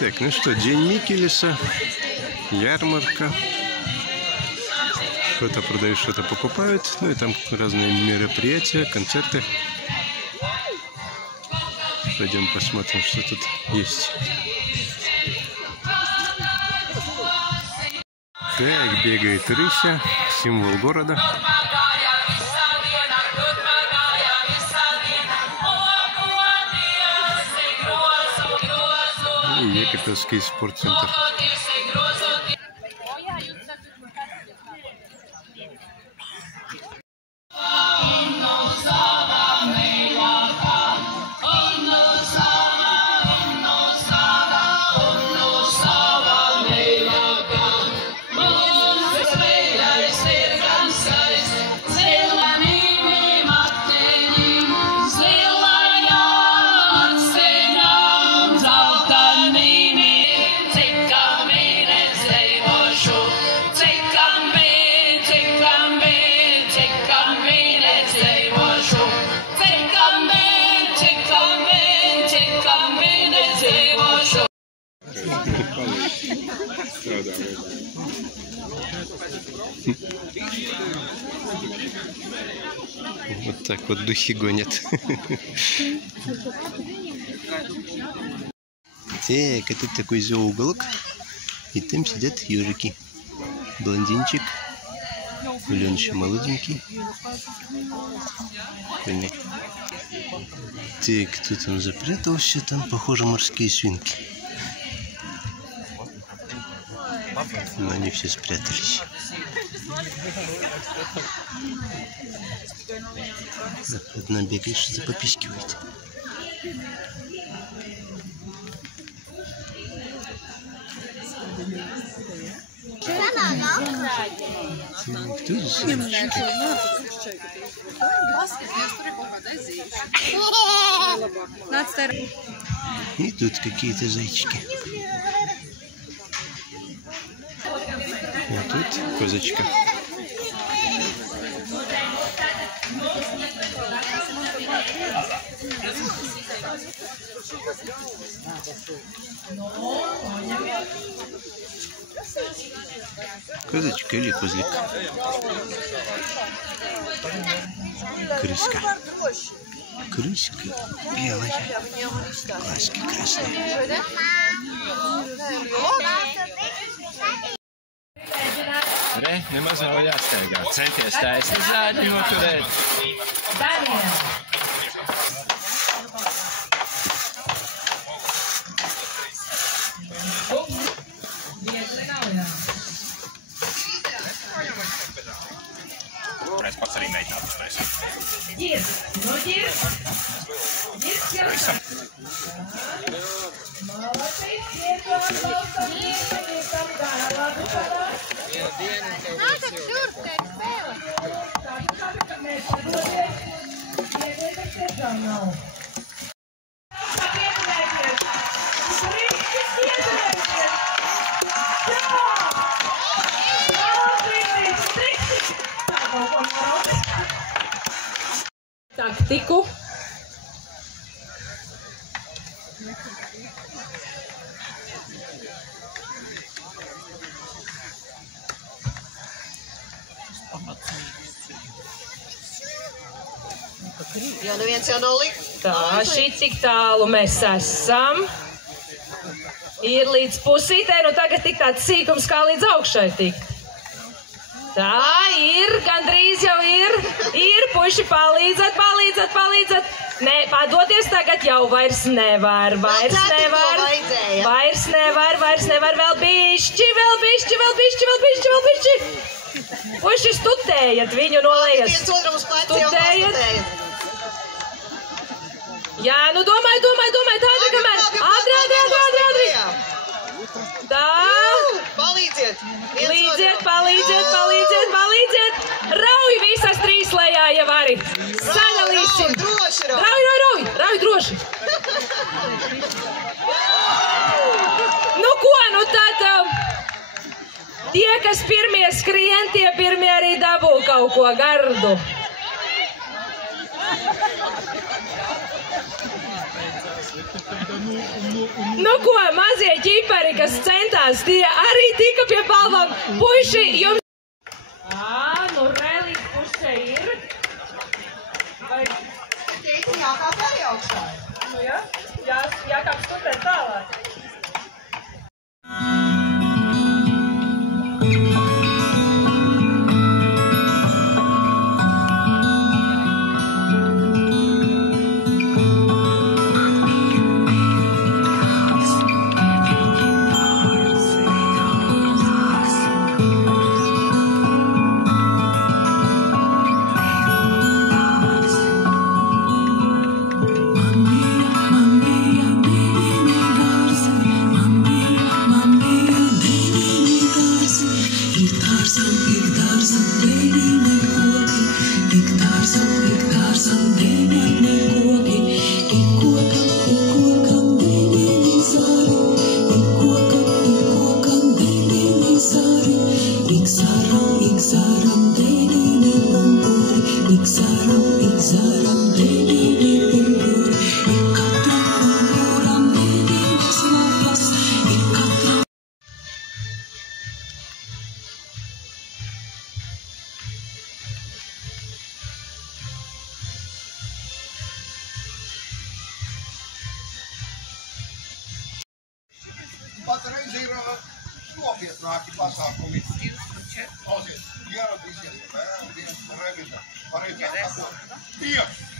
Так, ну что, День Микелеса, ярмарка. Что-то продают, что-то покупают. Ну и там разные мероприятия, концерты. Пойдем посмотрим, что тут есть. Так, бегает рыся, символ города. И Екатеринский спортцентр. Вот так вот духи гонят. Так, а тут такой зооуголок. И там сидят ежики. Блондинчик. Блин, еще молоденький. Так, кто там запрятался? Там, похоже, морские свинки. Но они все спрятались. Одна бегает, что-то попискивает. Кто и тут какие-то зайчики. А тут козочка. Козочка или козлик? Крыска. Крыска белая. Глазки красные. Re, nemaz nav jāsteigā. Centies taisni zāļu noturēt. Es pats arī mēģinātu uztaisīt. Taktiku. Jā, neviens jau nav likt. Tā, šī cik tālu mēs esam. Ir līdz pusītē, nu tagad tik tāds sīkums kā līdz augšai tikt. Tā ir, gandrīz jau ir, puiši palīdzat. Nē, padoties tagad jau vairs nevar, vēl bišķi. Puiši stutējat viņu no lejas. Stutējat. Jā, nu domāju, tāda, kamēr. Ātri. Tā. Palīdziet. Rauj visas trīs lejā, ja vari. Sadalīsim. Rauj droši. Nu ko, nu tad tie, kas pirmie skrien, tie pirmie arī dabū kaut ko gardu. Nu ko, mazie ķipari, kas centās, tie arī tika pie balvām. Puiši, jums... Nu relīgs pusē ir. Vai... Teicu, jākāp arī augšā. Nu jā, jākāp studēt tālāk. Patreiz ir nopietnāki pasākumi. Ieradīsies vēl viens revida. Pareizi jāsako. Tieši!